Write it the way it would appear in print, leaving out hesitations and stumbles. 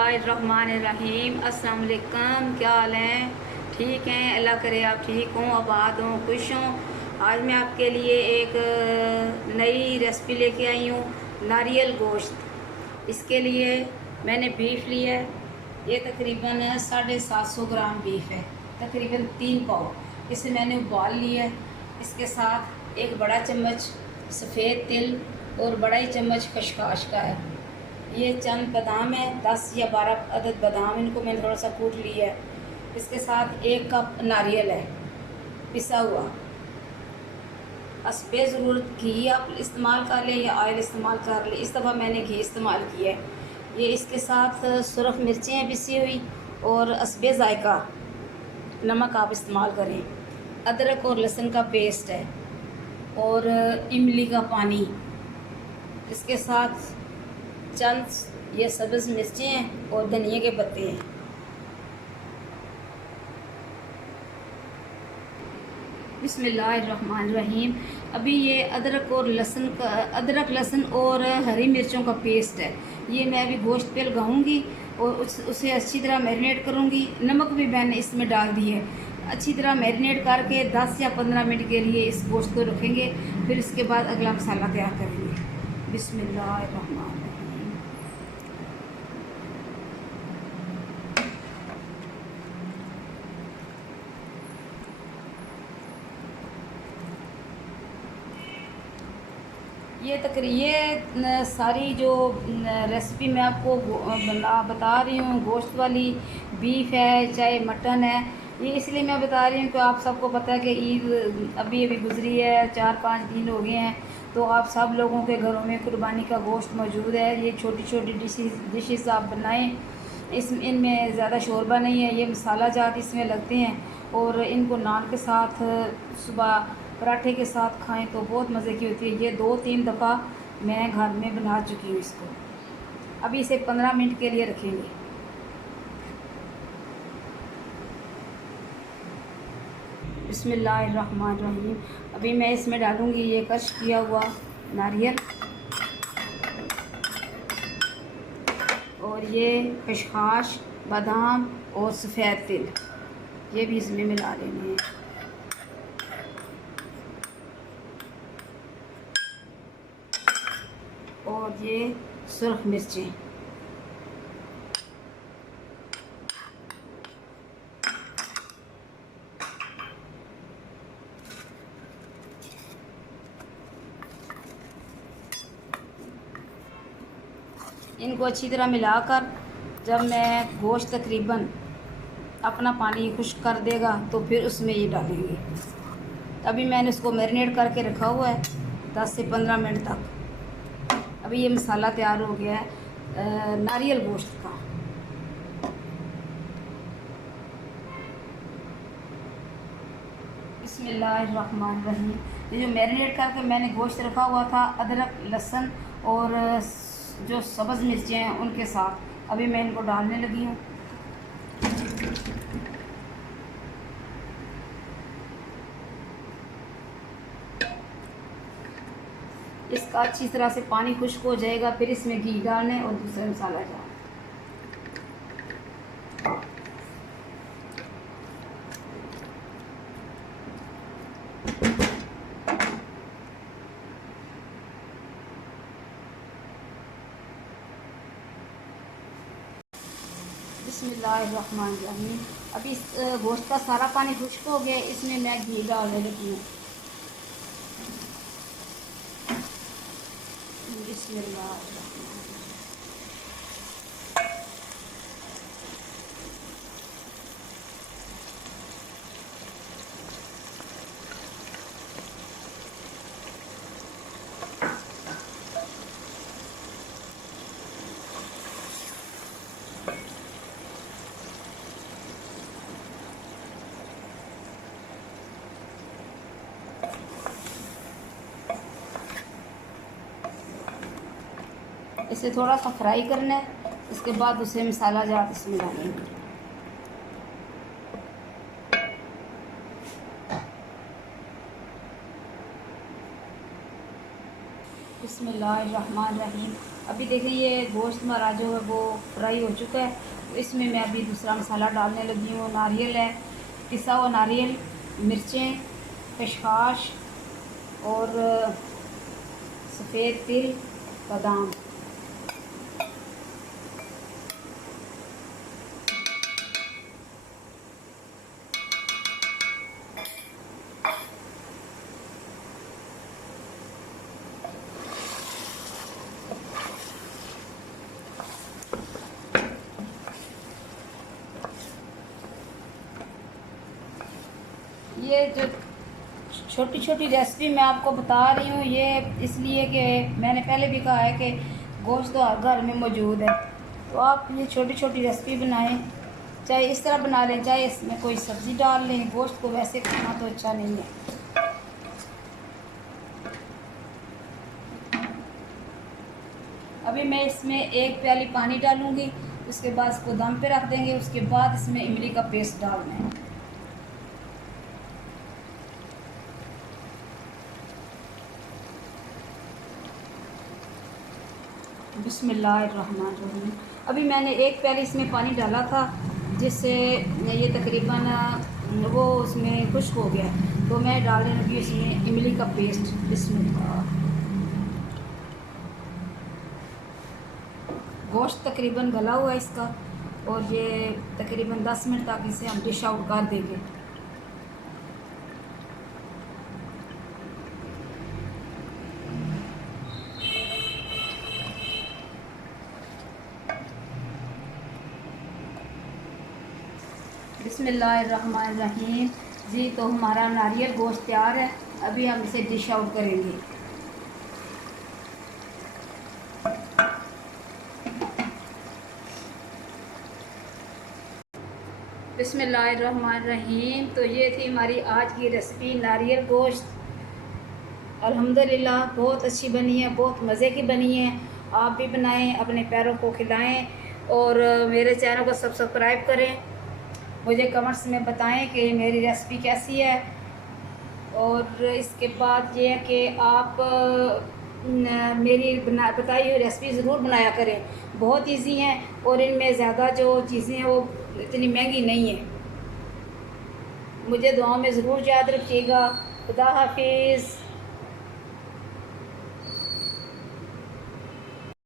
बिस्मिल्लाहिर्रहमानिर्रहीम। अस्सलाम वालेकुम। क्या हाल हैं? ठीक हैं, अल्लाह करे आप ठीक हों, आबाद हों, खुश हों। आज मैं आपके लिए एक नई रेसिपी लेके आई हूँ, नारियल गोश्त। इसके लिए मैंने बीफ लिया है। ये तकरीबन 750 ग्राम बीफ है, तकरीबन 3 पाव। इसे मैंने उबाल लिया है। इसके साथ एक बड़ा चम्मच सफ़ेद तिल और बड़ा ही चम्मच खशखाश का है। ये चंद बादाम है, 10 या 12 अदद बादाम, इनको मैंने थोड़ा सा कूट लिया है। इसके साथ 1 कप नारियल है पिसा हुआ। हस्बे ज़रूरत घी आप इस्तेमाल कर लें या ऑयल इस्तेमाल कर लें। इस दफ़ा मैंने घी इस्तेमाल किया है। ये इसके साथ सुरख मिर्चें हैं पिसी हुई और हस्बे ज़ायका नमक आप इस्तेमाल करें। अदरक और लहसुन का पेस्ट है और इमली का पानी। इसके साथ चंद ये सब्ज़ मिर्चें हैं और धनिया के पत्ते हैं। बिस्मिल्लाहिर्रहमानिर्रहीम। अभी ये अदरक लहसुन और हरी मिर्चों का पेस्ट है। ये मैं अभी गोश्त पे लगाऊंगी और उसे अच्छी तरह मैरिनेट करूंगी। नमक भी मैंने इसमें डाल दी है। अच्छी तरह मैरिनेट करके 10 या 15 मिनट के लिए इस गोश्त को रखेंगे। फिर इसके बाद अगला मसाला तैयार करेंगे। बिस्मिल्लाहिर्रहमानिर्रहीम। ये सारी जो रेसिपी मैं आपको बता रही हूँ, गोश्त वाली, बीफ है चाहे मटन है, ये इसलिए मैं बता रही हूँ कि आप सबको पता है कि ईद अभी अभी गुजरी है, 4-5 दिन हो गए हैं। तो आप सब लोगों के घरों में कुर्बानी का गोश्त मौजूद है। ये छोटी छोटी डिशेस आप बनाएं। इनमें ज़्यादा शोरबा नहीं है। ये मसाला जात इसमें लगते हैं और इनको नान के साथ, सुबह पराठे के साथ खाएं तो बहुत मज़े की होती है। ये 2-3 दफ़ा मैं घर में बना चुकी हूँ इसको। अभी इसे 15 मिनट के लिए रखेंगे। बिस्मिल्लाहिर्रहमानिर्रहीम। अभी मैं इसमें डालूँगी ये कश किया हुआ नारियल और ये खशखाश, बादाम और सफ़ेद तिल, ये भी इसमें मिला लेने हैं। और ये सुरख मिर्चें। इनको अच्छी तरह मिलाकर जब मैं गोश्त तकरीबन अपना पानी खुश्क कर देगा तो फिर उसमें ये डालेंगे। अभी मैंने उसको मैरिनेट करके रखा हुआ है 10 से 15 मिनट तक। अभी ये मसाला तैयार हो गया है नारियल गोश्त का। बिस्मिल्लाहिर्रहमानिर्रहीम। ये जो मैरिनेट करके मैंने गोश्त रखा हुआ था अदरक, लहसुन और जो सब्ज़ मिर्चें हैं उनके साथ अभी मैं इनको डालने लगी हूँ। इसका अच्छी तरह से पानी खुश्क हो जाएगा, फिर इसमें घी डालने और दूसरा मसाला डालना। बिस्मिल्लाहिर्रहमानिर्रहीम। अभी इस गोश्त का सारा पानी खुश्क हो गया, इसमें मैं घी डालने लगी हूँ। बिस्मिल्लाहिर्रहमानिर्रहीम। इसे थोड़ा सा फ्राई करना है, इसके बाद उसे मसाला जात इसमें डालेंगे। बिस्मिल्लाहिर्रहमानिर्रहीम। अभी देखें ये गोश्त हमारा जो है वो फ्राई हो चुका है। तो इसमें मैं अभी दूसरा मसाला डालने लगी हूँ। नारियल है, पिसा हुआ नारियल, मिर्चें, कशकाश और सफ़ेद तिल, बादाम। ये जो छोटी छोटी रेसिपी मैं आपको बता रही हूँ ये इसलिए कि मैंने पहले भी कहा है कि गोश्त तो हर घर में मौजूद है। तो आप ये छोटी छोटी रेसिपी बनाएं, चाहे इस तरह बना लें, चाहे इसमें कोई सब्ज़ी डाल लें। गोश्त को वैसे खाना तो अच्छा नहीं है। अभी मैं इसमें 1 प्याली पानी डालूँगी, उसके बाद इसको दम पे रख देंगे। उसके बाद इसमें इमली का पेस्ट डालना है। बिस्मिल्लाहिर्रहमानिर्रहीम। अभी मैंने 1 प्याली इसमें पानी डाला था, जिससे ये तकरीबन वो उसमें खुश्क हो गया। तो मैं डालने लगी इसमें इमली का पेस्ट। बिस्मिल्लाह। गोश्त तकरीबन गला हुआ है इसका, और ये तकरीबन 10 मिनट तक इसे हम डिश आउट कर देंगे। बिस्मिल्लाहिर्रहमानिर्रहीम। जी, तो हमारा नारियल गोश्त तैयार है। अभी हम इसे डिश आउट करेंगे। बिस्मिल्लाहिर्रहमानिर्रहीम। तो ये थी हमारी आज की रेसिपी नारियल गोश्त। अल्हम्दुलिल्लाह बहुत अच्छी बनी है, बहुत मज़े की बनी है। आप भी बनाएं, अपने प्यारों को खिलाएं और मेरे चैनल को सब्सक्राइब करें। मुझे कमेंट्स में बताएं कि मेरी रेसिपी कैसी है। और इसके बाद ये है कि आप मेरी बताई हुई रेसिपी ज़रूर बनाया करें। बहुत इजी हैं और इनमें ज़्यादा जो चीज़ें हैं वो इतनी महंगी नहीं है। मुझे दुआ में ज़रूर याद रखिएगा। खुदा हाफिज़।